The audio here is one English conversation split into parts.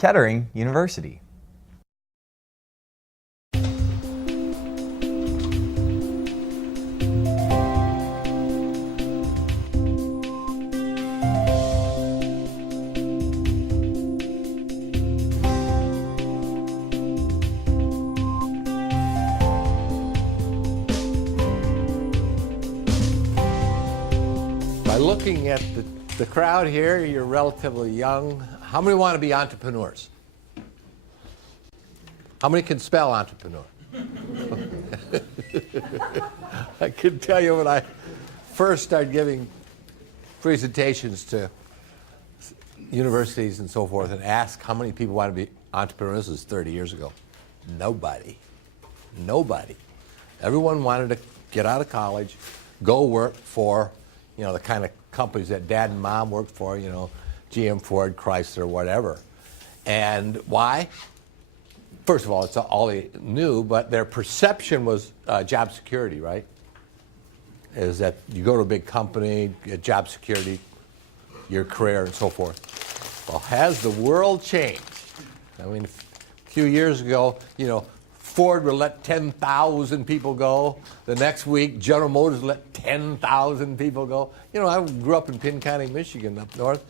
Kettering University. By looking at the crowd here, you're relatively young. How many want to be entrepreneurs? How many can spell entrepreneur? I can tell you when I first started giving presentations to universities and so forth and asked how many people want to be entrepreneurs, this was 30 years ago. Nobody. Nobody. Everyone wanted to get out of college, go work for, the kind of companies that dad and mom worked for, GM, Ford, Chrysler, whatever. And why? First of all, it's all they knew, but their perception was job security, right? Is that you go to a big company, get job security, your career, and so forth. Well, has the world changed? I mean, a few years ago, Ford would let 10,000 people go. The next week, General Motors let 10,000 people go. I grew up in Penn County, Michigan, up north.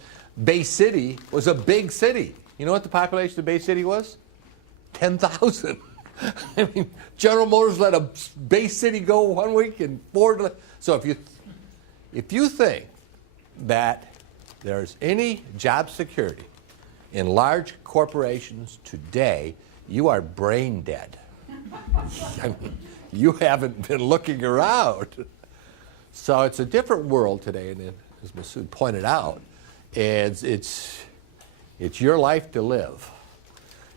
Bay City was a big city. You know what the population of Bay City was? 10,000. I mean, General Motors let a Bay City go one week, and Ford let. So if you think that there's any job security in large corporations today, you are brain dead. I mean, you haven't been looking around. So it's a different world today, and as Masood pointed out, it's your life to live,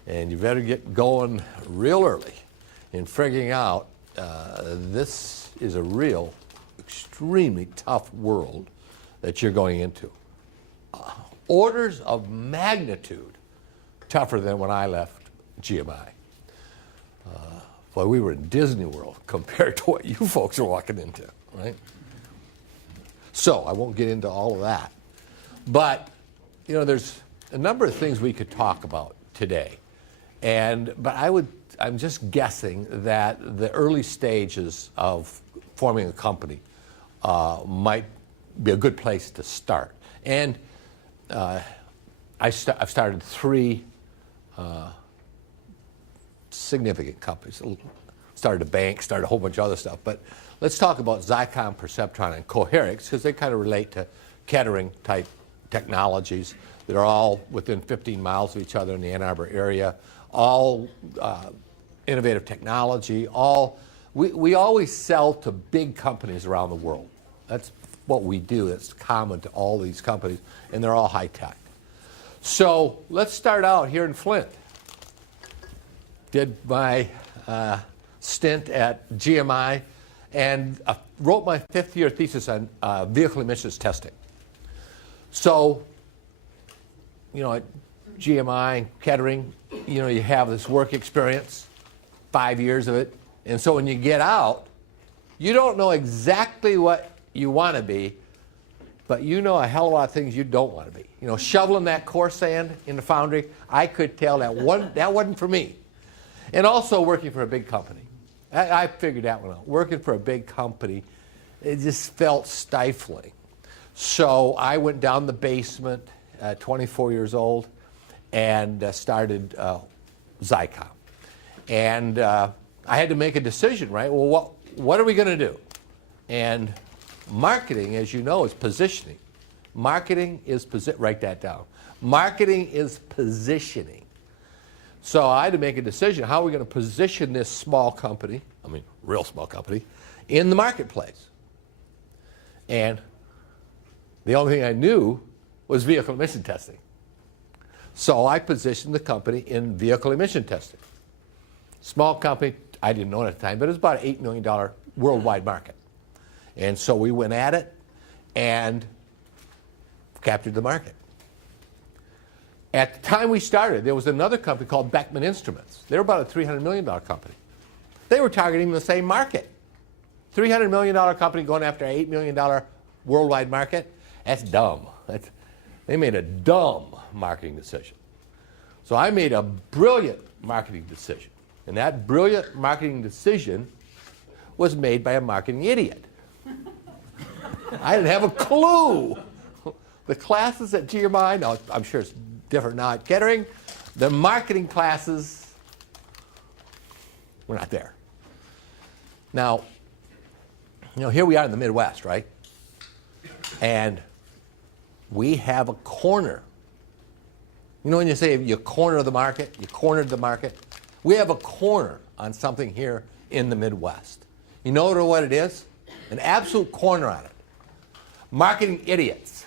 and you better get going real early in figuring out this is a real, extremely tough world that you're going into. Orders of magnitude tougher than when I left GMI. Boy, we were in Disney World compared to what you folks are walking into, right? So I won't get into all of that. But, there's a number of things we could talk about today. But I'm just guessing that the early stages of forming a company might be a good place to start. And I've started 3 significant companies. Started a bank, started a whole bunch of other stuff. But let's talk about Zycom, Perceptron, and Coherix, because they kind of relate to Kettering-type technologies that are all within 15 miles of each other in the Ann Arbor area, all innovative technology, we always sell to big companies around the world. That's what we do. That's common to all these companies, and they're all high-tech. So let's start out here in Flint. Did my stint at GMI and wrote my 5th-year thesis on vehicle emissions testing. So, at GMI, Kettering, you have this work experience, 5 years of it. And so when you get out, you don't know exactly what you want to be, but you know a hell of a lot of things you don't want to be. Shoveling that coarse sand in the foundry, I could tell that wasn't for me. And also working for a big company. I figured that one out. Working for a big company, it just felt stifling. So I went down the basement at 24 years old and started Zycom. And I had to make a decision, right? Well, what are we going to do? And marketing, as you know, is positioning. Marketing is write that down. Marketing is positioning. So I had to make a decision. How are we going to position this small company, real small company, in the marketplace? And the only thing I knew was vehicle emission testing. So I positioned the company in vehicle emission testing. Small company, I didn't know it at the time, but it was about an $8 million worldwide market. And so we went at it and captured the market. At the time we started, there was another company called Beckman Instruments. They were about a $300 million company. They were targeting the same market. $300 million company going after an $8 million worldwide market? That's dumb. They made a dumb marketing decision. So I made a brilliant marketing decision. And that brilliant marketing decision was made by a marketing idiot. I didn't have a clue. The classes at GMI, now I'm sure it's different now at Kettering, the marketing classes were not there. Now, here we are in the Midwest, right? And we have a corner. You know when you say you corner the market, you cornered the market? We have a corner on something here in the Midwest. You know what it is? An absolute corner on it. Marketing idiots.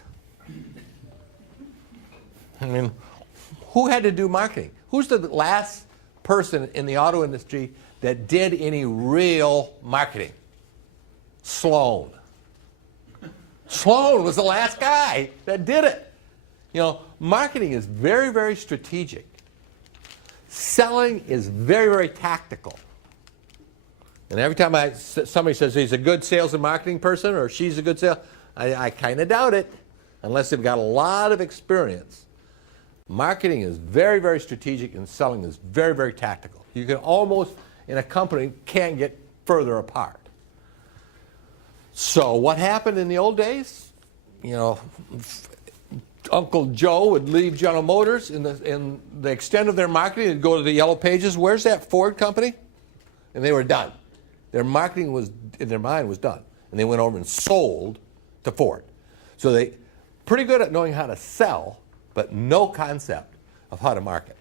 I mean, who had to do marketing? Who's the last person in the auto industry that did any real marketing? Sloan. Sloan was the last guy that did it. Marketing is very, very strategic. Selling is very, very tactical. And every time somebody says he's a good sales and marketing person or she's a good sales, I kind of doubt it unless they've got a lot of experience. Marketing is very, very strategic and selling is very, very tactical. You can almost, in a company, can't get further apart. So what happened in the old days? Uncle Joe would leave General Motors in the extent of their marketing and go to the Yellow Pages. Where's that Ford company? And they were done. Their marketing was, in their mind, was done. And they went over and sold to Ford. So they pretty good at knowing how to sell, but no concept of how to market.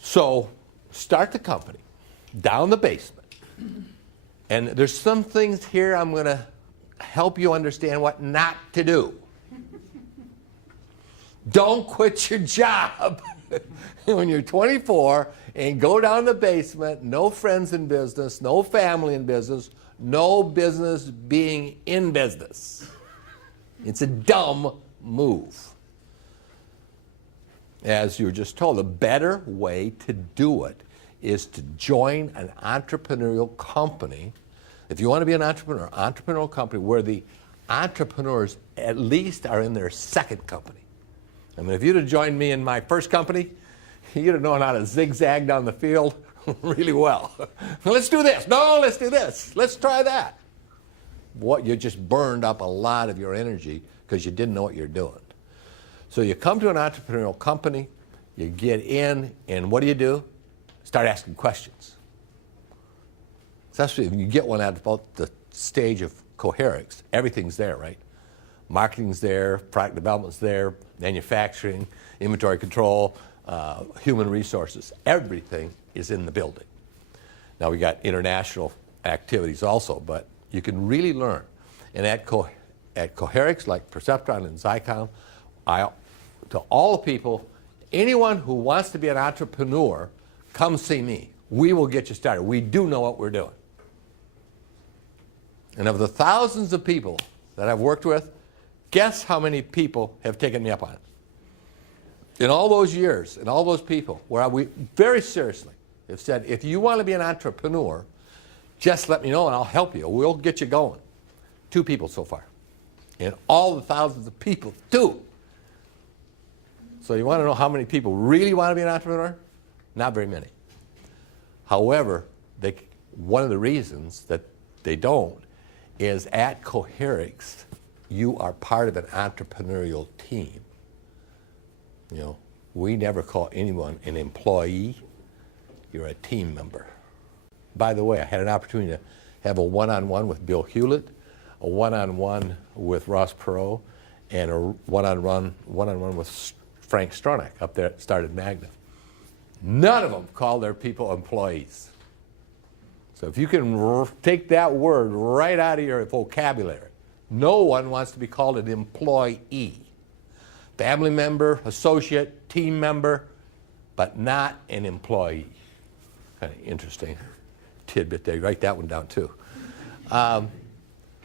So start the company down the basement. And there's some things here I'm going to help you understand what not to do. Don't quit your job when you're 24 and go down the basement, no friends in business, no family in business, no business being in business. It's a dumb move. As you were just told, the better way to do it is to join an entrepreneurial company. If you want to be an entrepreneurial company where the entrepreneurs at least are in their second company. I mean, if you'd have joined me in my first company, you'd have known how to zigzag down the field really well. Let's do this. No, let's do this. Let's try that. You just burned up a lot of your energy because you didn't know what you're doing. So you come to an entrepreneurial company, you get in, and what do? Start asking questions. Especially when you get one at about the stage of Coherix, everything's there, right? Marketing's there, product development's there, manufacturing, inventory control, human resources. Everything is in the building. Now we got international activities also, but you can really learn. And at Coherix, like Perceptron and Zycom, to all the people, anyone who wants to be an entrepreneur, come see me. We will get you started. We do know what we're doing. And of the thousands of people that I've worked with, guess how many people have taken me up on it? In all those years, and all those people, where we very seriously have said, if you want to be an entrepreneur, just let me know and I'll help you. We'll get you going. 2 people so far. And all the thousands of people, 2. So you want to know how many people really want to be an entrepreneur? Not very many. However, one of the reasons that they don't is at Coherix, you are part of an entrepreneurial team. We never call anyone an employee. You're a team member. By the way, I had an opportunity to have a one-on-one with Bill Hewlett, a one-on-one with Ross Perot, and a one-on-one with Frank Stronach up there at Started Magna. None of them call their people employees. So if you can take that word right out of your vocabulary, no one wants to be called an employee. Family member, associate, team member, but not an employee. Kind of interesting tidbit there. Write that one down too.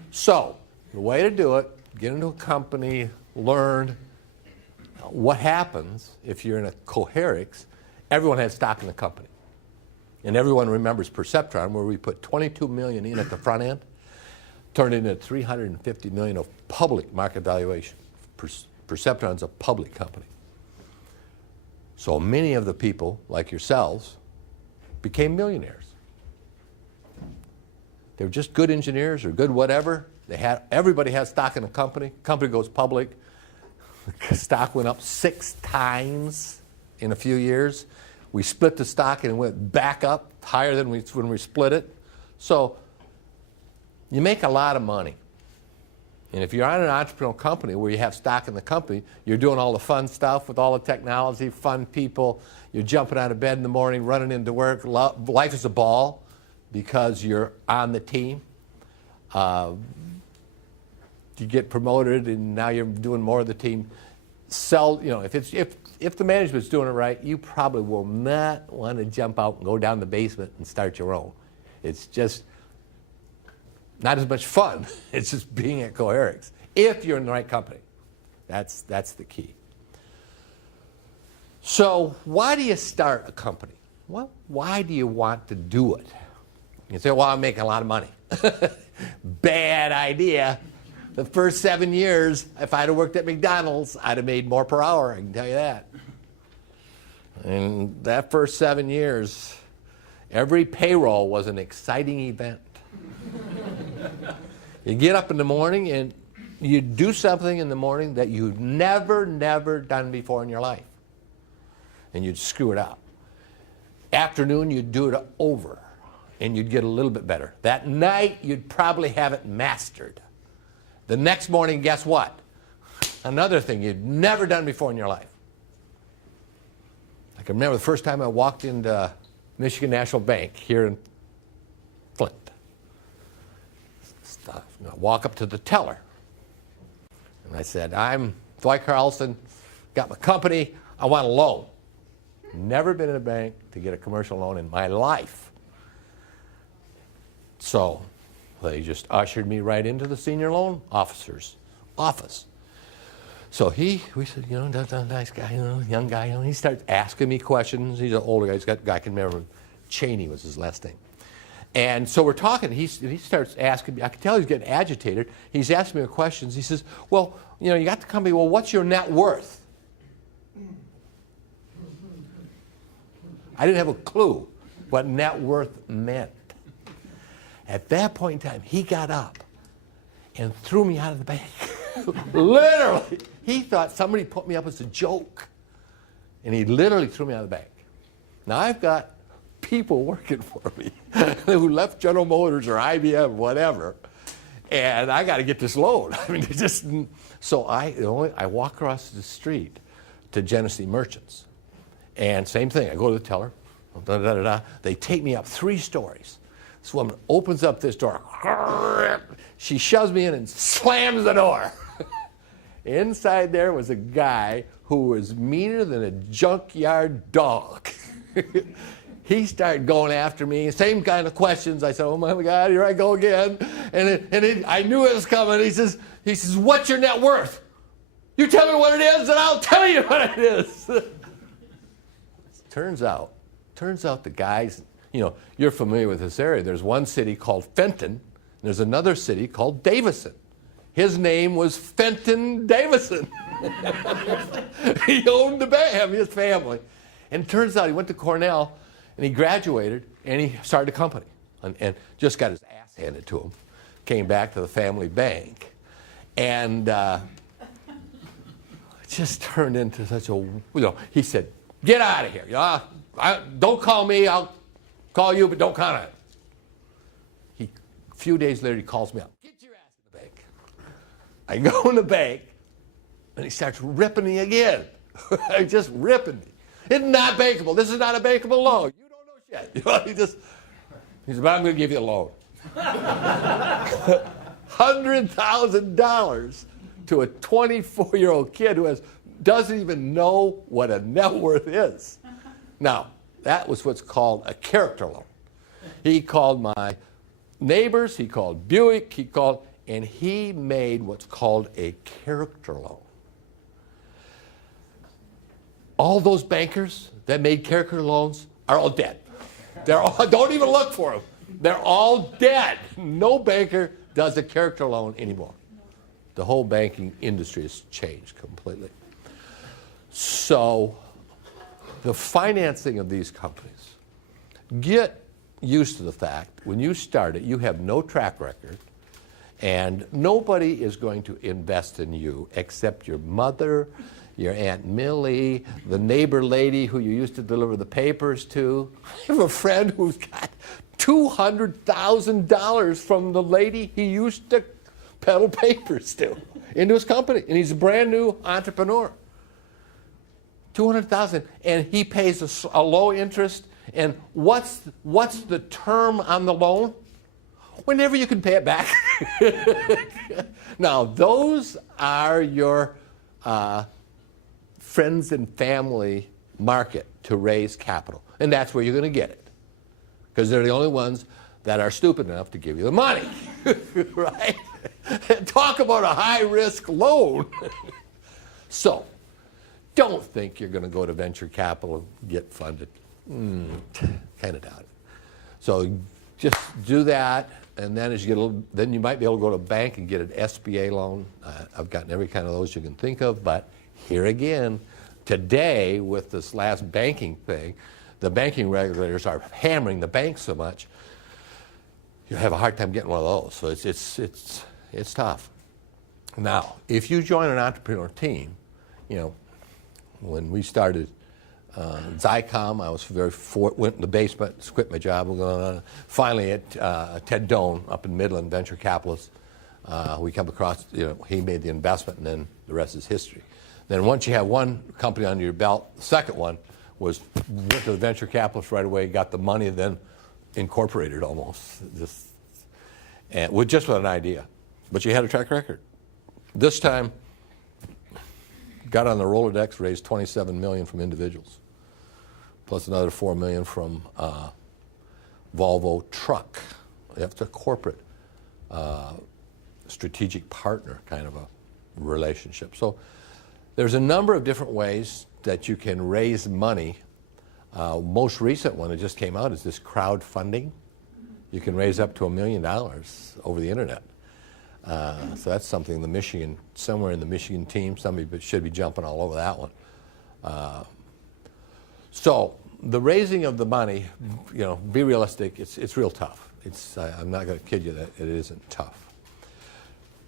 So the way to do it, get into a company, learn. What happens if you're in a Coherix, everyone has stock in the company. And everyone remembers Perceptron, where we put $22 million in at the front end, turned into $350 million of public market valuation. Perceptron's a public company. So many of the people, like yourselves, became millionaires. They were just good engineers or good whatever. Everybody had stock in the company. Company goes public. The stock went up 6 times in a few years. We split the stock and it went back up higher than when we split it. So you make a lot of money. And if you're on an entrepreneurial company where you have stock in the company, you're doing all the fun stuff with all the technology, fun people. You're jumping out of bed in the morning, running into work. Life is a ball because you're on the team. You get promoted and now you're doing more of the team. If the management's doing it right, you probably will not want to jump out and go down the basement and start your own. It's just not as much fun. It's just being at Coherix. If you're in the right company, that's the key. So why do you start a company? Well, why do you want to do it? You say, well, I'm making a lot of money. Bad idea. The first 7 years, if I'd have worked at McDonald's, I'd have made more per hour, I can tell you that. And that first 7 years, every payroll was an exciting event. You get up in the morning and you do something in the morning that you've never done before in your life. And you'd screw it up. Afternoon, you'd do it over and you'd get a little bit better. That night, you'd probably have it mastered. The next morning, guess what? Another thing you'd never done before in your life. I can remember the first time I walked into Michigan National Bank here in Flint. I walk up to the teller. And I said, I'm Dwight Carlson, got my company, I want a loan. Never been in a bank to get a commercial loan in my life. So they just ushered me right into the senior loan officer's office. So we said, nice guy, young guy, he starts asking me questions. He's an older guy, I can remember, Cheney was his last name. And so we're talking, he starts asking me, I can tell he's getting agitated. He's asking me questions. He says, well, you got the company, well, what's your net worth? I didn't have a clue what net worth meant. At that point in time, he got up and threw me out of the bank. Literally. He thought somebody put me up as a joke. And he literally threw me out of the bank. Now, I've got people working for me who left General Motors or IBM, whatever, and I got to get this loan. I mean, so I walk across the street to Genesee Merchants, and same thing. I go to the teller. They take me up 3 stories. This woman opens up this door. She shoves me in and slams the door. Inside there was a guy who was meaner than a junkyard dog. He started going after me, same kind of questions. I said, oh my God, here I go again. And I knew it was coming. He says, what's your net worth? You tell me what it is and I'll tell you what it is. Turns out the guys, you're familiar with this area. There's one city called Fenton, and there's another city called Davison. His name was Fenton Davison. He owned the bank, his family. And it turns out he went to Cornell, and he graduated, and he started a company, and just got his ass handed to him. Came back to the family bank, and it just turned into such a, he said, get out of here. Don't call me, I'll call you, but don't count on it. A few days later, he calls me up. Get your ass in the bank. I go in the bank, and he starts ripping me again. Just ripping me. It's not bankable. This is not a bankable loan. You don't know shit. He said, but I'm going to give you a loan. $100,000 to a 24-year-old kid who doesn't even know what a net worth is. Now, that was what's called a character loan. He called my neighbors, he called Buick, and he made what's called a character loan. All those bankers that made character loans are all dead. Don't even look for them. They're all dead. No banker does a character loan anymore. The whole banking industry has changed completely. So the financing of these companies, get used to the fact when you start it, you have no track record, and nobody is going to invest in you except your mother, your Aunt Millie, the neighbor lady who you used to deliver the papers to. I have a friend who's got $200,000 from the lady he used to peddle papers to into his company, and he's a brand new entrepreneur. $200,000, and he pays a low interest. And what's the term on the loan? Whenever you can pay it back. Now, those are your friends and family market to raise capital, and that's where you're going to get it, because they're the only ones that are stupid enough to give you the money, right? Talk about a high-risk loan. So, don't think you're going to go to venture capital and get funded. Kind of doubt it. So just do that, and then as you get a little, then you might be able to go to a bank and get an SBA loan. I've gotten every kind of those you can think of, but here again, today with this last banking thing, the banking regulators are hammering the banks so much, you have a hard time getting one of those. So it's tough. Now, if you join an entrepreneur team, you know, when we started Zycom, I was went in the basement, quit my job. Finally, at Ted Doan up in Midland, venture capitalist, we come across, you know, he made the investment, and then the rest is history. Then once you have one company under your belt, the second one went to the venture capitalist right away, got the money, then incorporated almost, with an idea. But you had a track record. This time, got on the Rolodex, raised $27 million from individuals, plus another $4 million from Volvo Truck. That's a corporate strategic partner kind of a relationship. So there's a number of different ways that you can raise money. Most recent one that just came out is this crowdfunding. You can raise up to $1 million over the internet. So that's something somewhere in the Michigan team, somebody should be jumping all over that one. So the raising of the money, you know, be realistic, it's real tough. I'm not going to kid you that it isn't tough.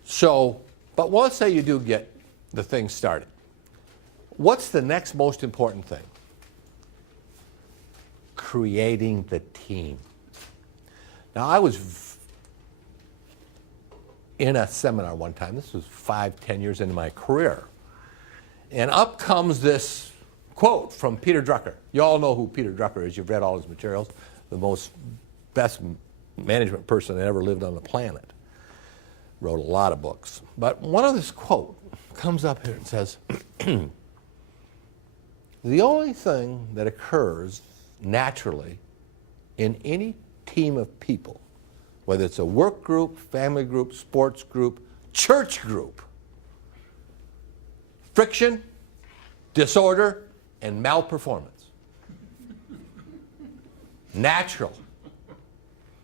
So, but let's say you do get the thing started. What's the next most important thing? Creating the team. Now, I was in a seminar one time. This was 5-10 years into my career. And up comes this quote from Peter Drucker. You all know who Peter Drucker is. You've read all his materials. The best management person that ever lived on the planet. Wrote a lot of books. But one of this quote comes up here and says, the only thing that occurs naturally in any team of people, whether it's a work group, family group, sports group, church group, friction, disorder, and malperformance. Natural.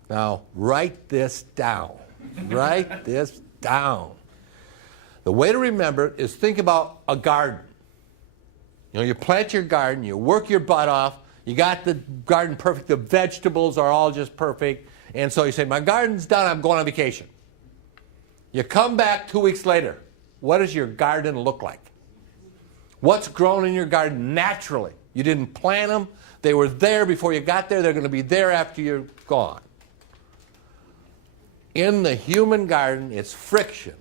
Now, write this down. Write this down. The way to remember it is think about a garden. You know, you plant your garden, you work your butt off, you got the garden perfect, the vegetables are all just perfect, and so you say, my garden's done, I'm going on vacation. You come back 2 weeks later. What does your garden look like? What's grown in your garden naturally? You didn't plant them. They were there before you got there. They're going to be there after you're gone. In the human garden, it's friction,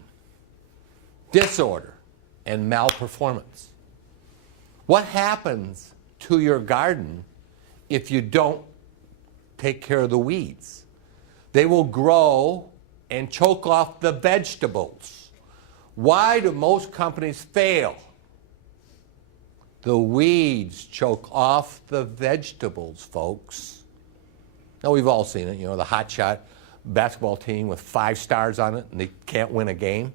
disorder, and malperformance. What happens to your garden if you don't take care of the weeds? They will grow and choke off the vegetables. Why do most companies fail? The weeds choke off the vegetables, folks. Now, we've all seen it, you know, the hotshot basketball team with 5 stars on it, and they can't win a game.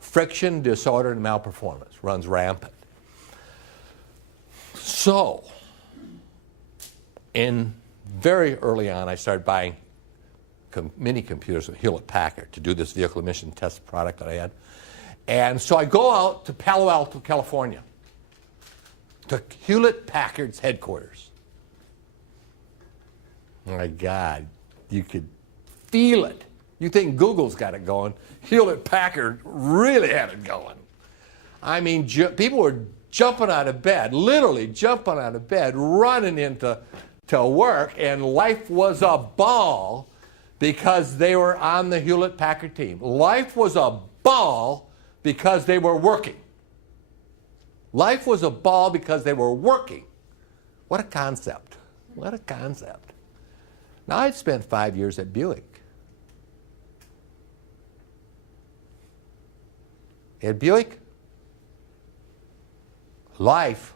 Friction, disorder, and malperformance runs rampant. So, very early on, I started buying mini computers from Hewlett-Packard to do this vehicle emission test product that I had. And so I go out to Palo Alto, California. to Hewlett-Packard's headquarters. My God, you could feel it. You think Google's got it going. Hewlett-Packard really had it going. I mean, people were jumping out of bed, literally jumping out of bed, running into work, and life was a ball because they were on the Hewlett-Packard team. Life was a ball because they were working. Life was a ball because they were working. What a concept. What a concept. Now, I'd spent 5 years at Buick. At Buick, life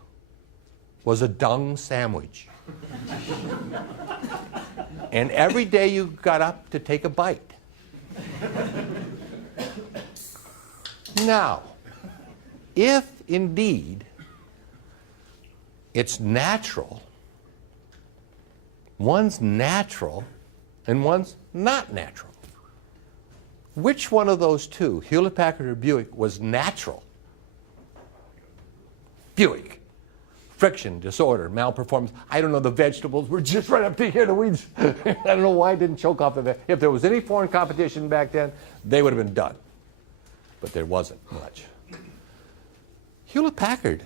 was a dung sandwich. And every day you got up to take a bite. Now, if indeed it's natural, one's natural and one's not natural. Which one of those two, Hewlett-Packard or Buick, was natural? Buick. Friction, disorder, malperformance. I don't know, the vegetables were just right up to here, the weeds. I don't know why I didn't choke off of it. If there was any foreign competition back then, they would have been done. But there wasn't much. Hewlett-Packard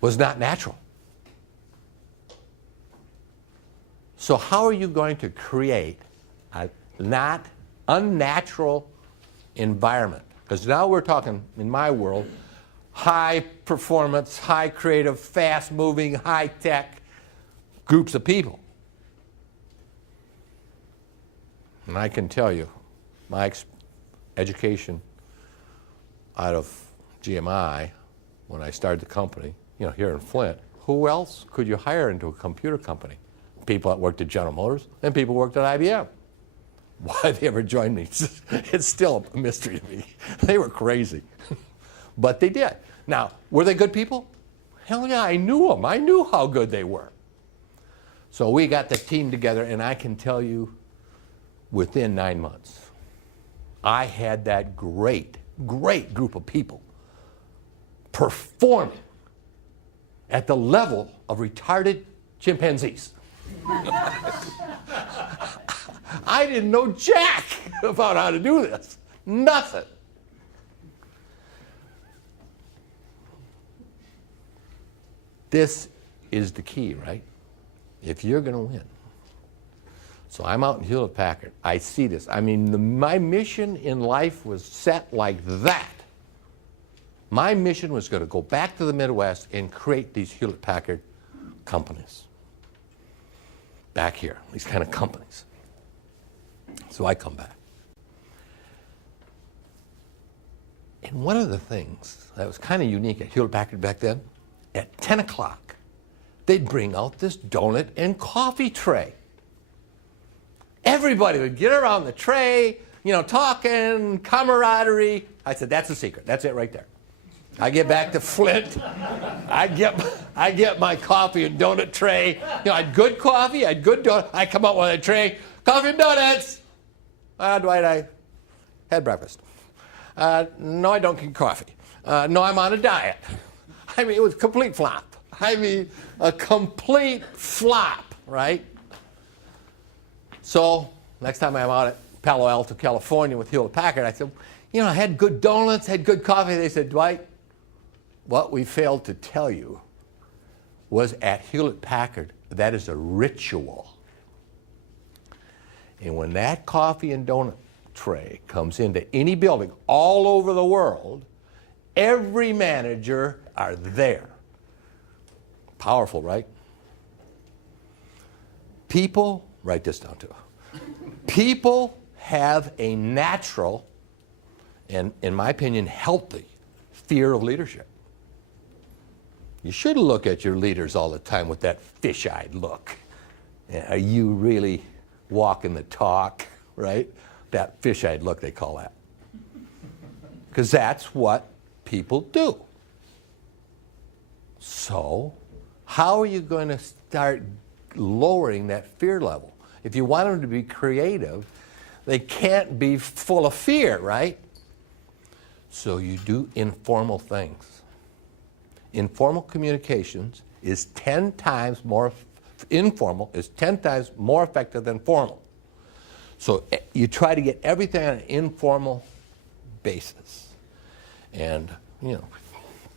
was not natural. So how are you going to create a not unnatural environment? Because now we're talking, in my world, high performance, high creative, fast moving, high tech groups of people. And I can tell you, my education out of GMI, when I started the company, here in Flint, who else could you hire into a computer company? People that worked at General Motors and people who worked at IBM. Why they ever joined me, it's still a mystery to me. They were crazy. But they did. Now, were they good people? Hell yeah, I knew them. I knew how good they were. So we got the team together, and I can tell you, within 9 months, I had that great group of people performing at the level of retarded chimpanzees. I didn't know jack about how to do this. Nothing. This is the key, right? If you're going to win. So I'm out in Hewlett-Packard. I see this. I mean, my mission in life was set like that. My mission was going to go back to the Midwest and create these Hewlett-Packard companies. Back here, these kind of companies. So I come back. And one of the things that was kind of unique at Hewlett-Packard back then, at 10 o'clock, they'd bring out this donut and coffee tray. Everybody would get around the tray, talking, camaraderie. I said, that's the secret. That's it right there. I get back to Flint. I get my coffee and donut tray. I had good coffee, I had good donut. I come out with a tray, coffee and donuts. Dwight, I had breakfast. No, I don't get coffee. No, I'm on a diet. I mean, it was a complete flop. A complete flop, right? So, next time I'm out at Palo Alto, California with Hewlett-Packard, I said, I had good donuts, had good coffee. They said, Dwight, what we failed to tell you was at Hewlett-Packard, that is a ritual. And when that coffee and donut tray comes into any building all over the world, every manager are there. Powerful, right? People, write this down too. People have a natural and, in my opinion, healthy fear of leadership. You should look at your leaders all the time with that fish-eyed look. Are you really walking the talk, right? That fish-eyed look, they call that. Because that's what people do. So, how are you going to start lowering that fear level? If you want them to be creative, they can't be full of fear, right? So you do informal things. informal communications is 10 times more, informal is 10 times more effective than formal. So you try to get everything on an informal basis. And, you know,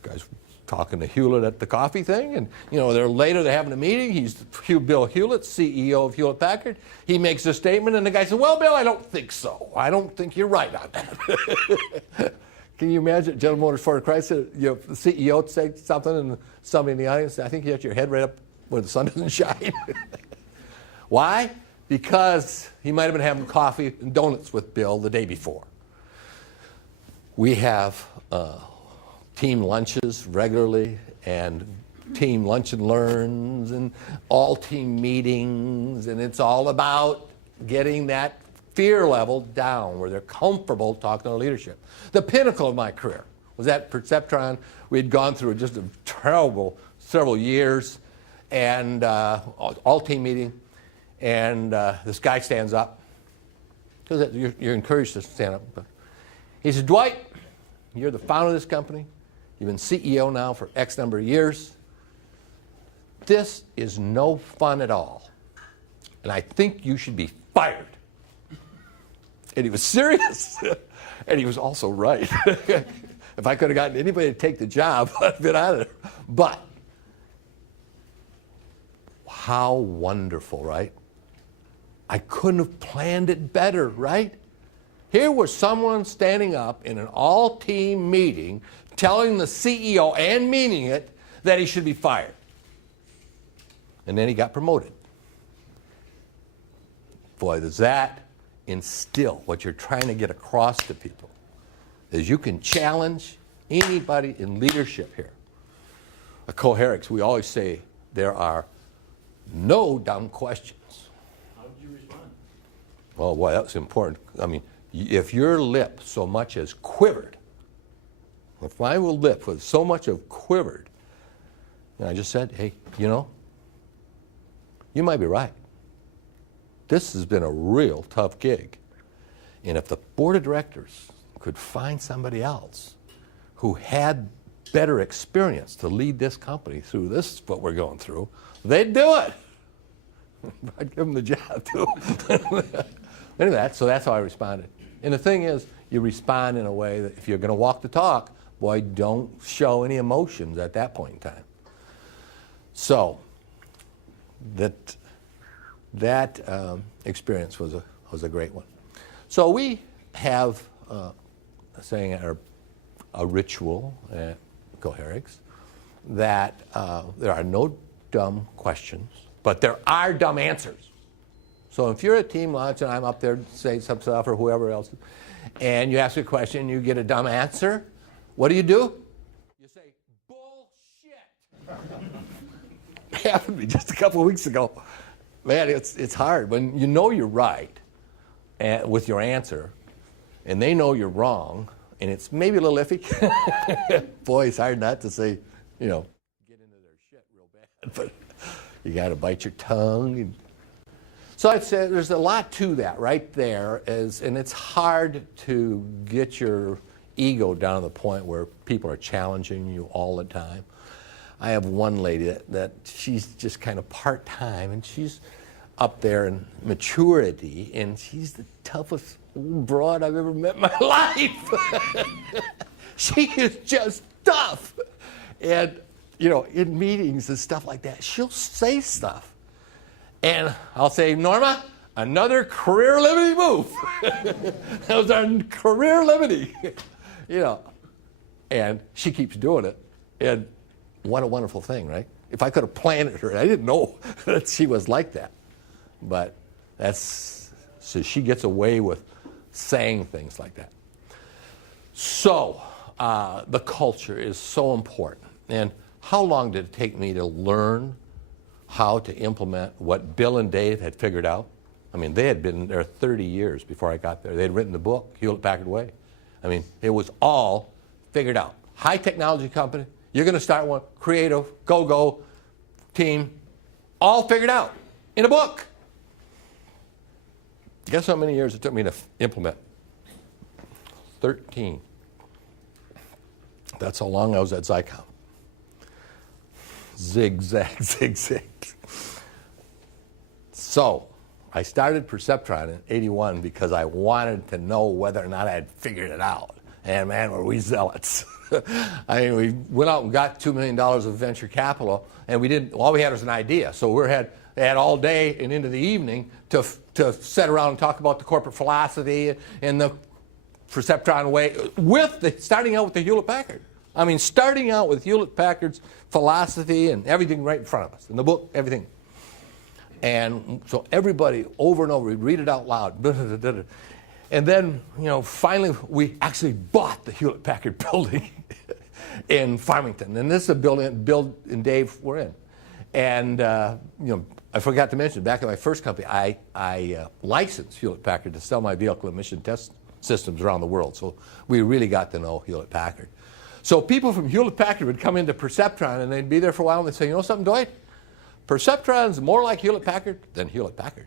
guys talking to Hewlett at the coffee thing, and, you know, they're having a meeting. He's Bill Hewlett, CEO of Hewlett Packard. He makes a statement, and the guy says, well, Bill, I don't think so. I don't think you're right on that. Can you imagine General Motors, Ford, Chrysler, you know, the CEO say something, and somebody in the audience says, I think you have your head right up where the sun doesn't shine. Why? Because he might have been having coffee and donuts with Bill the day before. We have team lunches regularly, and team lunch and learns, and all team meetings, and it's all about getting that fear level down where they're comfortable talking to leadership. The pinnacle of my career was at Perceptron. We had gone through just a terrible several years, and all team meeting, and this guy stands up, because you're encouraged to stand up. He says, Dwight, you're the founder of this company. You've been CEO now for X number of years. This is no fun at all, and I think you should be fired. And he was serious, and he was also right. If I could have gotten anybody to take the job, I'd have been out of there. But how wonderful, right? I couldn't have planned it better, right? Here was someone standing up in an all-team meeting telling the CEO and meaning it that he should be fired. And then he got promoted. Boy, does that instill what you're trying to get across to people, is you can challenge anybody in leadership here. At Coherix, we always say there are no dumb questions. How did you respond? Oh, boy, that's important. I mean, if your lip so much as quivered, if my lip was so much of quivered, and I just said, hey, you know, you might be right. This has been a real tough gig. And if the board of directors could find somebody else who had better experience to lead this company through this, what we're going through, they'd do it. I'd give them the job, too. Anyway, so that's how I responded. And the thing is, you respond in a way that if you're going to walk the talk, boy, don't show any emotions at that point in time. So that experience was a great one. So we have a ritual at Coherix that there are no dumb questions, but there are dumb answers. So if you're at team lunch and I'm up there saying some stuff or whoever else, and you ask a question, you get a dumb answer, what do? You say, bullshit. It happened to me just a couple of weeks ago. Man, it's hard when you know you're right with your answer, and they know you're wrong, and it's maybe a little iffy. Boy, it's hard not to say, you know, get into their shit real bad, but you got to bite your tongue. So I'd say there's a lot to that right there, and it's hard to get your ego down to the point where people are challenging you all the time. I have one lady that she's just kind of part-time, and she's up there in maturity, and she's the toughest broad I've ever met in my life. She is just tough. And, you know, in meetings and stuff like that, she'll say stuff. And I'll say, Norma, another career-limiting move. That was our career-limiting, you know. And she keeps doing it. And what a wonderful thing, right? If I could have planned her, I didn't know that she was like that. But so she gets away with saying things like that. So the culture is so important. And how long did it take me to learn how to implement what Bill and Dave had figured out? I mean, they had been there 30 years before I got there. They had written the book, Hewlett Packard Way. I mean, it was all figured out. High technology company, you're going to start one, creative, go-go team, all figured out in a book. Guess how many years it took me to implement? 13. That's how long I was at Zycom. Zigzag, zigzag. So I started Perceptron in '81 because I wanted to know whether or not I had figured it out. And man, were we zealots. I mean, we went out and got $2 million of venture capital, and we didn't, all we had was an idea. So we had all day and into the evening to sit around and talk about the corporate philosophy and the Perceptron way, starting out with the Hewlett-Packard. I mean, starting out with Hewlett-Packard's philosophy and everything right in front of us, in the book, everything. And so everybody, over and over, we'd read it out loud. And then, finally, we actually bought the Hewlett-Packard building in Farmington. And this is a building Bill and Dave were in. And, I forgot to mention, back in my first company, I licensed Hewlett-Packard to sell my vehicle emission test systems around the world. So we really got to know Hewlett-Packard. So people from Hewlett-Packard would come into Perceptron, and they'd be there for a while, and they'd say, you know something, Dwight? Perceptron's more like Hewlett-Packard than Hewlett-Packard.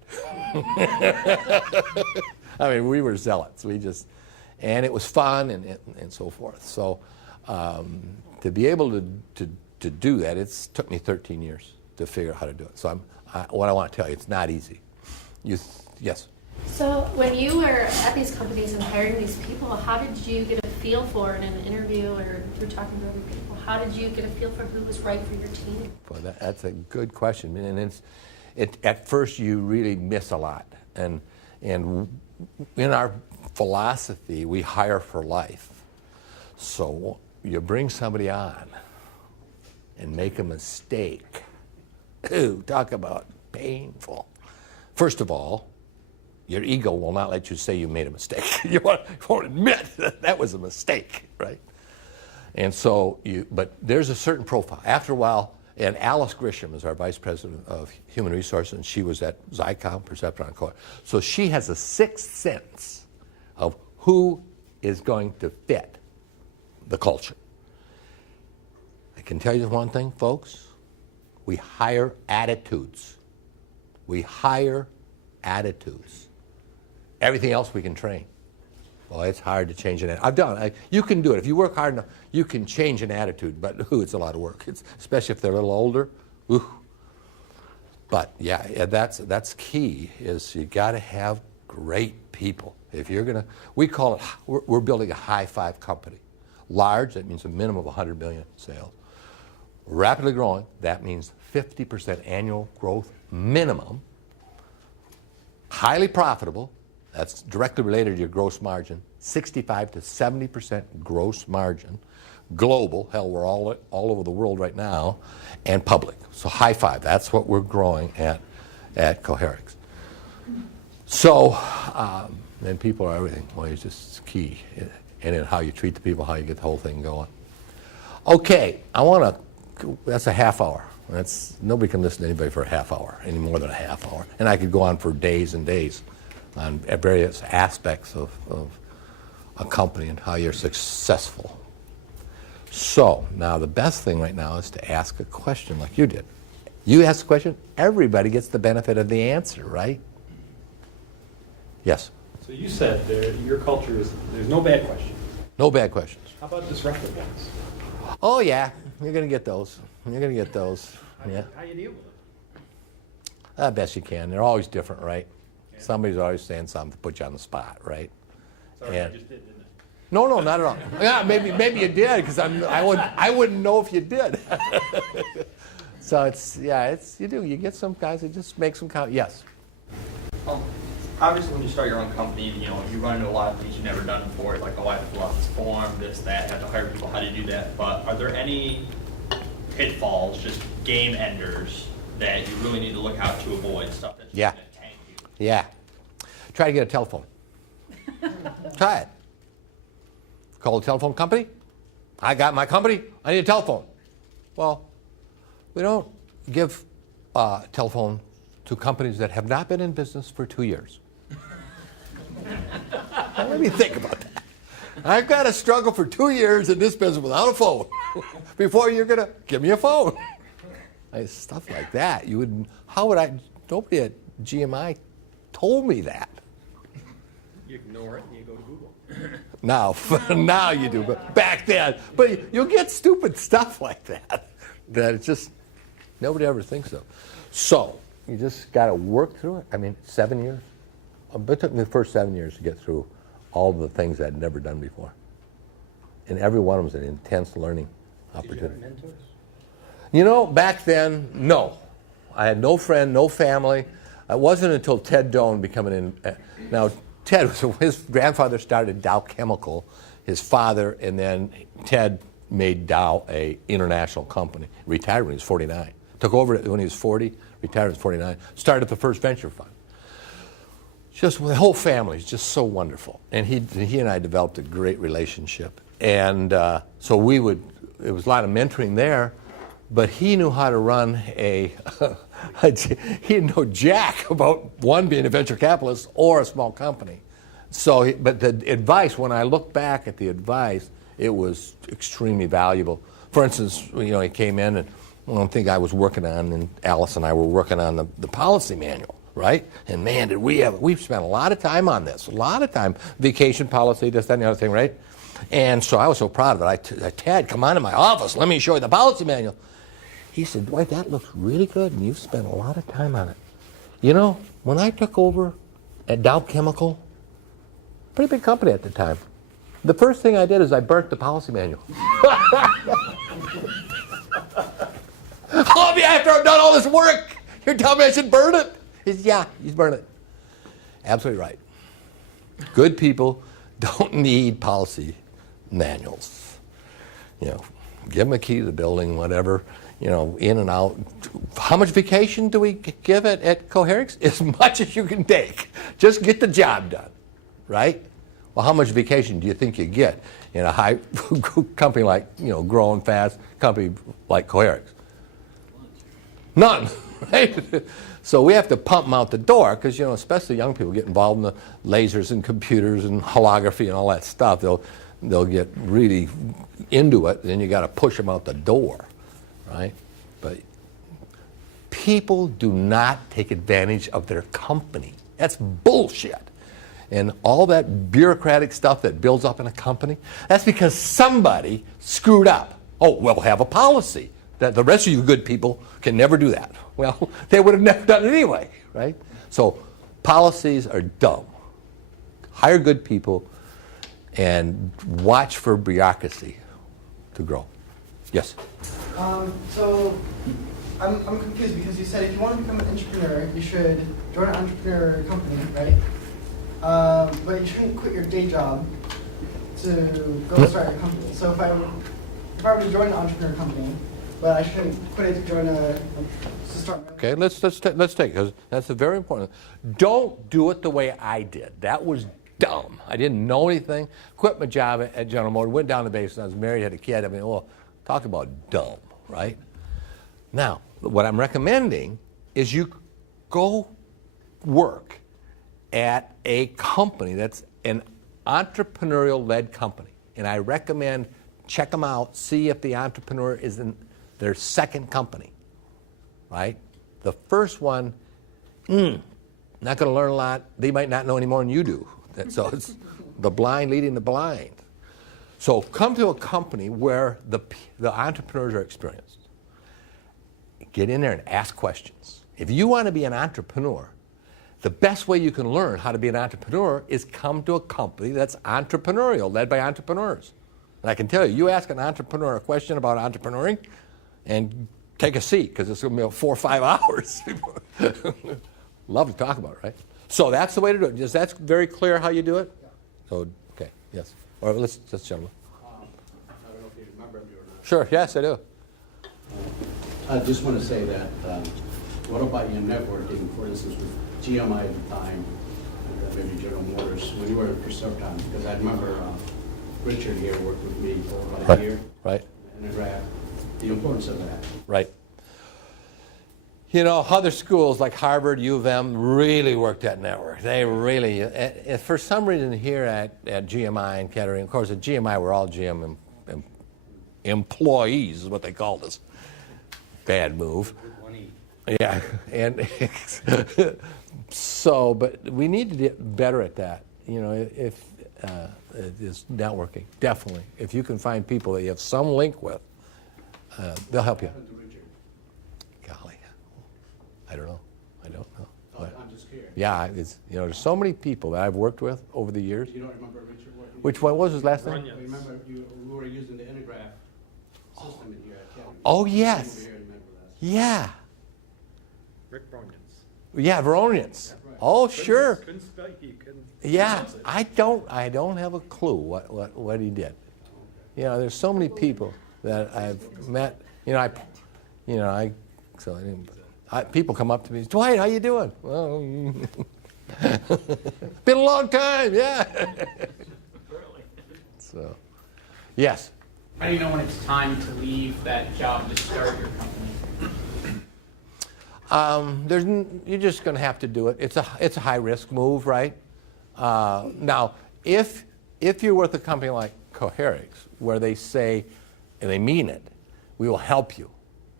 I mean, we were zealots. And it was fun and so forth. So to be able to do that, it took me 13 years to figure out how to do it. So what I want to tell you, it's not easy. Yes? So when you were at these companies and hiring these people, how did you get a feel for it in an interview or through talking to other people? How did you get a feel for who was right for your team? Well, that's a good question. And at first you really miss a lot. And in our philosophy, we hire for life. So you bring somebody on and make a mistake. Ooh, talk about painful. First of all, your ego will not let you say you made a mistake. You won't admit that was a mistake, right? And so, but there's a certain profile. After a while, and Alice Grisham is our vice president of human resources, and she was at Zycom, Perceptron, Coherix. So she has a sixth sense of who is going to fit the culture. I can tell you one thing, folks. We hire attitudes. We hire attitudes. Everything else we can train. Well, it's hard to change an attitude. I've done it. You can do it. If you work hard enough, you can change an attitude, but it's a lot of work, especially if they're a little older. Ooh. But yeah, that's key, is you got to have great people. If you're going to, we call it, we're building a high five company. Large, that means a minimum of 100 million sales. Rapidly growing, that means 50% annual growth minimum. Highly profitable, that's directly related to your gross margin, 65 to 70% gross margin. Global, hell, we're all over the world right now, and public. So high five, that's what we're growing at Coherix. So, and people are everything. Well, it's just key. And in how you treat the people, how you get the whole thing going. Okay, that's a half hour. Nobody can listen to anybody for a half hour, any more than a half hour. And I could go on for days and days on various aspects of a company and how you're successful. So now the best thing right now is to ask a question like you did. You ask a question, everybody gets the benefit of the answer, right? Yes? So you said your culture is, there's no bad questions. No bad questions. How about disruptive ones? Oh yeah, you're going to get those. You're going to get those. Yeah. How do you deal with them? Best you can. They're always different, right? Yeah. Somebody's always saying something to put you on the spot, right? Sorry, I just did, didn't I? No, not at all. Yeah, maybe you did, because I wouldn't know if you did. So you do. You get some guys that just make some comment. Yes. Obviously, when you start your own company, you run into a lot of things you've never done before, like I have to fill out this form, this, that, have to hire people. How do you do that? But are there any pitfalls, just game enders, that you really need to look out to avoid, stuff that's going to tank you? Yeah. Try to get a telephone. Try it. Call the telephone company. I got my company. I need a telephone. Well, we don't give telephone to companies that have not been in business for 2 years. Now, let me think about that. I've got to struggle for 2 years in this business without a phone before you're going to give me a phone. Stuff like that. Nobody at GMI told me that. You ignore it and you go to Google. Now you do, but back then. But you'll get stupid stuff like that. That it's just, Nobody ever thinks of. So you just got to work through it. I mean, 7 years. It took me the first 7 years to get through all the things I'd never done before. And every one of them was an intense learning opportunity. Did you have mentors? You know, back then, no. I had no friend, no family. It wasn't until Ted Doan becoming in. Now, Ted, his grandfather started Dow Chemical, his father, and then Ted made Dow a international company. Retired when he was 49. Took over when he was 40, retired when he was 49. Started the first venture fund. Just the whole family is just so wonderful. And he and I developed a great relationship. And so it was a lot of mentoring there, but he knew how to run he didn't know jack about one being a venture capitalist or a small company. So, but the advice, when I look back at the advice, it was extremely valuable. For instance, he came in and I think I was working on, and Alice and I were working on the policy manual, right? And man, we've spent a lot of time on this, a lot of time, vacation policy, this, that, and the other thing, right? And so I was so proud of it. I said, Ted, come on to my office, let me show you the policy manual. He said, Dwight, that looks really good, and you've spent a lot of time on it. You know, when I took over at Dow Chemical, pretty big company at the time, the first thing I did is I burnt the policy manual. Oh, after I've done all this work, you're telling me I should burn it? He said, yeah, you burn it. Absolutely right. Good people don't need policy manuals. Give them a key to the building, whatever, in and out. How much vacation do we give at Coherix? As much as you can take. Just get the job done, right? Well, how much vacation do you think you get in a high company like, growing fast company like Coherix? None, right? So we have to pump them out the door because, especially young people get involved in the lasers and computers and holography and all that stuff. They'll get really into it, and then you got to push them out the door, right? But people do not take advantage of their company. That's bullshit. And all that bureaucratic stuff that builds up in a company, that's because somebody screwed up. Oh, we'll have a policy that the rest of you good people can never do that. Well, they would have never done it anyway, right? So policies are dumb. Hire good people and watch for bureaucracy to grow. Yes? So I'm confused because you said if you want to become an entrepreneur, you should join an entrepreneur company, right? But you shouldn't quit your day job to go start a company. So if I were to join an entrepreneur company, but I shouldn't quit it to join to start. Okay, let's take because that's very important. Don't do it the way I did. That was dumb. I didn't know anything. Quit my job at General Motors. Went down to the basement. I was married, had a kid. I mean, well, talk about dumb, right? Now, what I'm recommending is you go work at a company that's an entrepreneurial-led company, and I recommend check them out. See if the entrepreneur is in their second company, right? The first one, not going to learn a lot. They might not know any more than you do. So it's the blind leading the blind. So come to a company where the entrepreneurs are experienced. Get in there and ask questions. If you want to be an entrepreneur, the best way you can learn how to be an entrepreneur is come to a company that's entrepreneurial, led by entrepreneurs. And I can tell you, you ask an entrepreneur a question about entrepreneuring, and take a seat, because it's going to be 4 or 5 hours. Love to talk about it, right? So that's the way to do it. Is that very clear how you do it? Yeah. So, okay, yes. Or let's gentlemen. I don't know if you remember me or not. Sure, yes, I do. I just want to say that, what about your networking, for instance, with GMI at the time, and maybe General Motors, when you were at Preservetown? Because I remember Richard here worked with me for about a year. Right. And the importance of that. Right. Other schools like Harvard, U of M really work that network. They really, for some reason here at GMI and Kettering, of course at GMI we're all GM employees is what they called us. Bad move. Yeah, and so, but we need to get better at that. If is networking, definitely. If you can find people that you have some link with, they'll help you. What happened to Richard? God, I don't know. But, I'm just curious. yeah, it's, there's so many people that I've worked with over the years. You don't remember Richard working? Which one was his last name? Runyon. Remember, we were using the Intergraph system in here at Academy. Oh, yes. Over here, remember that? Yeah. Rick Bronians. Yeah, Veronians. Right. Oh, sure. Couldn't spell, he couldn't. Yeah, pronounce it. I don't have a clue what he did. There's so many people that I've met. People come up to me, Dwight, how you doing? Well, been a long time, yeah. So, yes. How do you know when it's time to leave that job to start your company? You're just going to have to do it. It's a high risk move, right? Now, if you're with a company like Coherix, where they say, and they mean it, we will help you.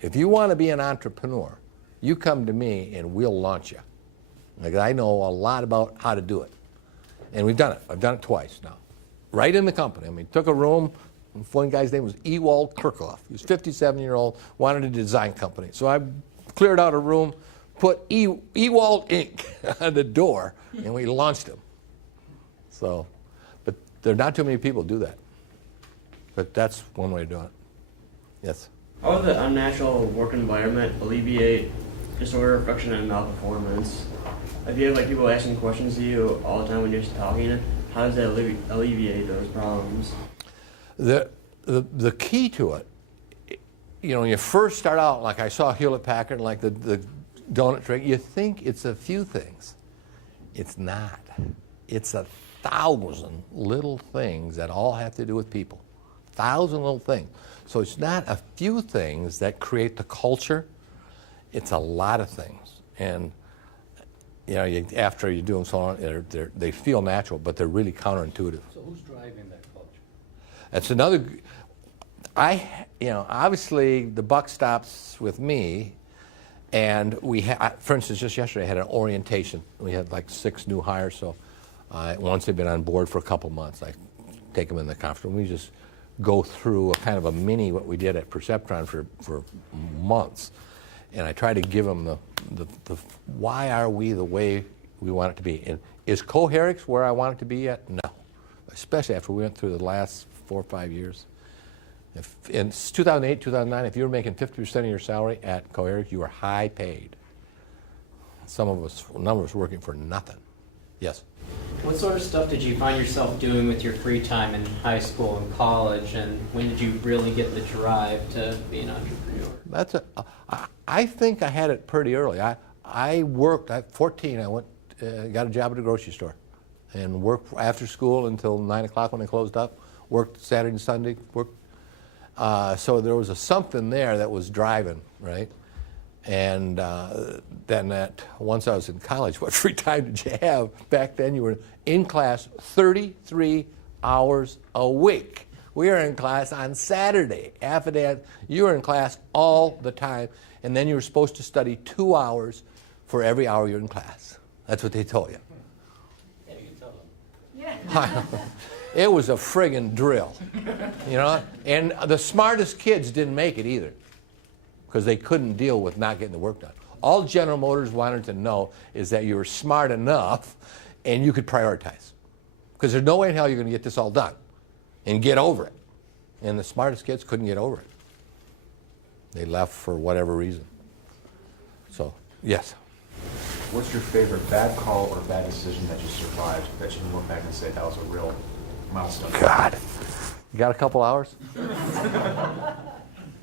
If you want to be an entrepreneur, you come to me and we'll launch you. Like, I know a lot about how to do it, and we've done it. I've done it twice now, right in the company. I mean, took a room. One guy's name was Ewald Kirchhoff. He was 57-year-old, wanted a design company. So I cleared out a room, put Ewald Inc. on the door, and we launched him. So, but there are not too many people do that. But that's one way to do it. Yes? How would the unnatural work environment alleviate disorder, friction, and malperformance? If you have people asking questions to you all the time when you're just talking, how does that alleviate those problems? The key to it, when you first start out, like I saw Hewlett-Packard, like the donut trick, you think it's a few things. It's not. It's 1,000 little things that all have to do with people. 1,000 little things. So it's not a few things that create the culture. It's a lot of things. And after you do them so long, they feel natural, but they're really counterintuitive. So who's driving that culture? That's another. Obviously the buck stops with me, and for instance, just yesterday I had an orientation. We had like 6 new hires, so once they've been on board for a couple months, I take them in the conference room. We just go through a kind of a mini what we did at Perceptron for months, and I try to give them the why are we the way we want it to be. And is Coherix where I want it to be yet? No, especially after we went through the last 4 or 5 years. In 2008, 2009, if you were making 50% of your salary at Coherix, you were high paid. A number of us working for nothing. Yes? What sort of stuff did you find yourself doing with your free time in high school and college, and when did you really get the drive to be an entrepreneur? I think I had it pretty early. I worked at 14. I went, got a job at a grocery store, and worked after school until 9 o'clock when they closed up. Worked Saturday and Sunday. So there was something there that was driving, right? And then once I was in college, what free time did you have? Back then you were in class 33 hours a week. We were in class on Saturday, half a day. You were in class all the time, and then you were supposed to study 2 hours for every hour you're in class. That's what they told you. Yeah, you can tell them. Yeah. It was a friggin' drill, and the smartest kids didn't make it either, because they couldn't deal with not getting the work done. All General Motors wanted to know is that you were smart enough and you could prioritize, because there's no way in hell you're going to get this all done and get over it. And the smartest kids couldn't get over it. They left for whatever reason. So, yes. What's your favorite bad call or bad decision that you survived that you can look back and say that was a real milestone? God. You got a couple hours?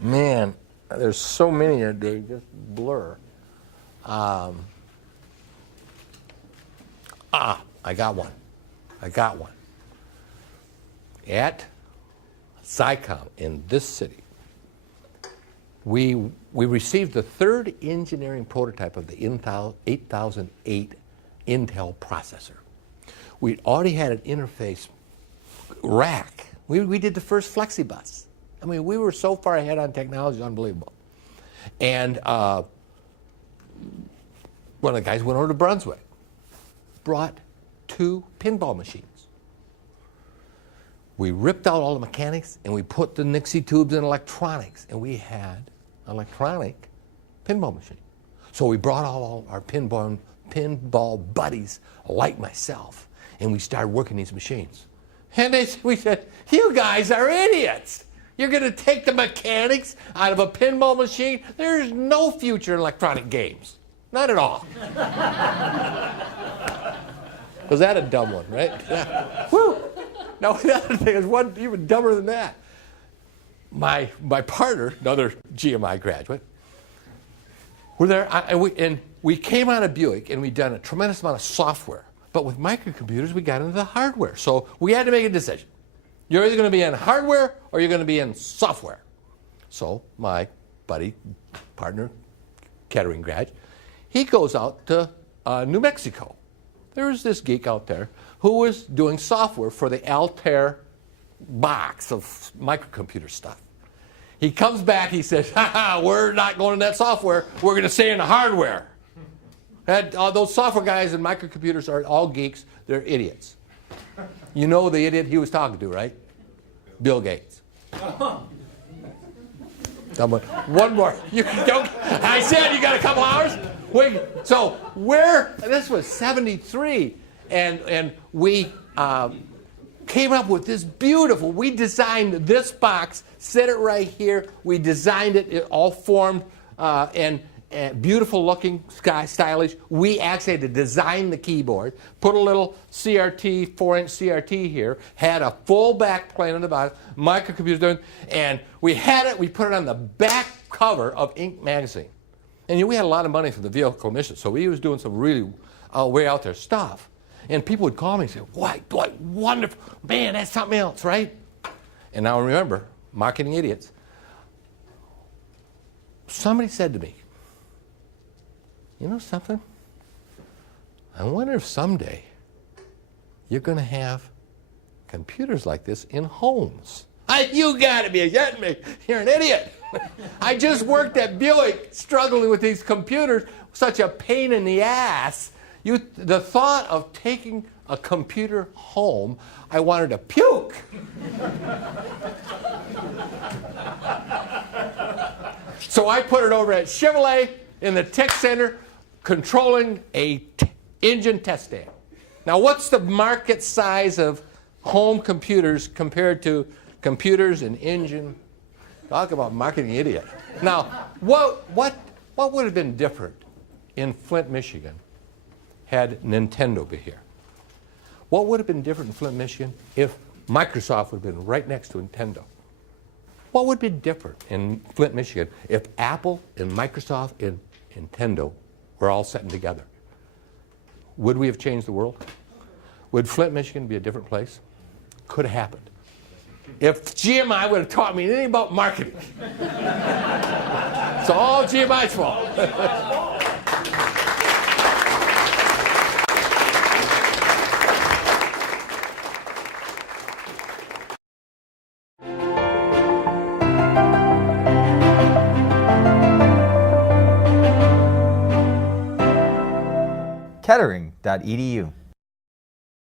Man, there's so many that they just blur. I got one. At SciComm in this city, we received the 3rd engineering prototype of the Intel 8008 Intel processor. We'd already had an interface rack. We did the first FlexiBus. I mean, we were so far ahead on technology, unbelievable. And one of the guys went over to Brunswick, brought 2 pinball machines. We ripped out all the mechanics and we put the Nixie tubes in electronics, and we had an electronic pinball machine. So we brought all our pinball buddies like myself, and we started working these machines. And we said, you guys are idiots. You're going to take the mechanics out of a pinball machine? There's no future in electronic games. Not at all. Was that a dumb one, right? Yeah. Woo! Now, the other thing is one even dumber than that. My partner, another GMI graduate, we're there, and we came out of Buick, and we'd done a tremendous amount of software. But with microcomputers, we got into the hardware. So we had to make a decision. You're either going to be in hardware or you're going to be in software. So my buddy, partner, Kettering grad, he goes out to New Mexico. There's this geek out there who was doing software for the Altair box of microcomputer stuff. He comes back, he says, we're not going in that software, we're going to stay in the hardware. Those software guys and microcomputers are all geeks, they're idiots. You know the idiot he was talking to, right? Bill Gates. One more. I said you got a couple hours? So this was 73, and we came up with this beautiful, we designed this box, set it right here, we designed it, it all formed, and beautiful looking, stylish. We actually had to design the keyboard, put a little CRT, 4-inch CRT here, had a full back plane on the bottom, microcomputers, and we put it on the back cover of Inc. magazine. And we had a lot of money from the vehicle emissions, so we was doing some really way out there stuff. And people would call me and say, Dwight, wonderful, man, that's something else, right? And now remember, marketing idiots. Somebody said to me, you know something? I wonder if someday you're going to have computers like this in homes. You got to be kidding me. You're an idiot. I just worked at Buick struggling with these computers, such a pain in the ass. The thought of taking a computer home, I wanted to puke. So I put it over at Chevrolet in the tech center, controlling a engine test stand. Now, what's the market size of home computers compared to computers and engine? Talk about marketing idiot. Now, what would have been different in Flint, Michigan, had Nintendo been here? What would have been different in Flint, Michigan, if Microsoft would have been right next to Nintendo? What would be different in Flint, Michigan, if Apple and Microsoft and Nintendo were all sitting together? Would we have changed the world? Would Flint, Michigan be a different place? Could have happened. If GMI would have taught me anything about marketing. It's all GMI's fault. Kettering.edu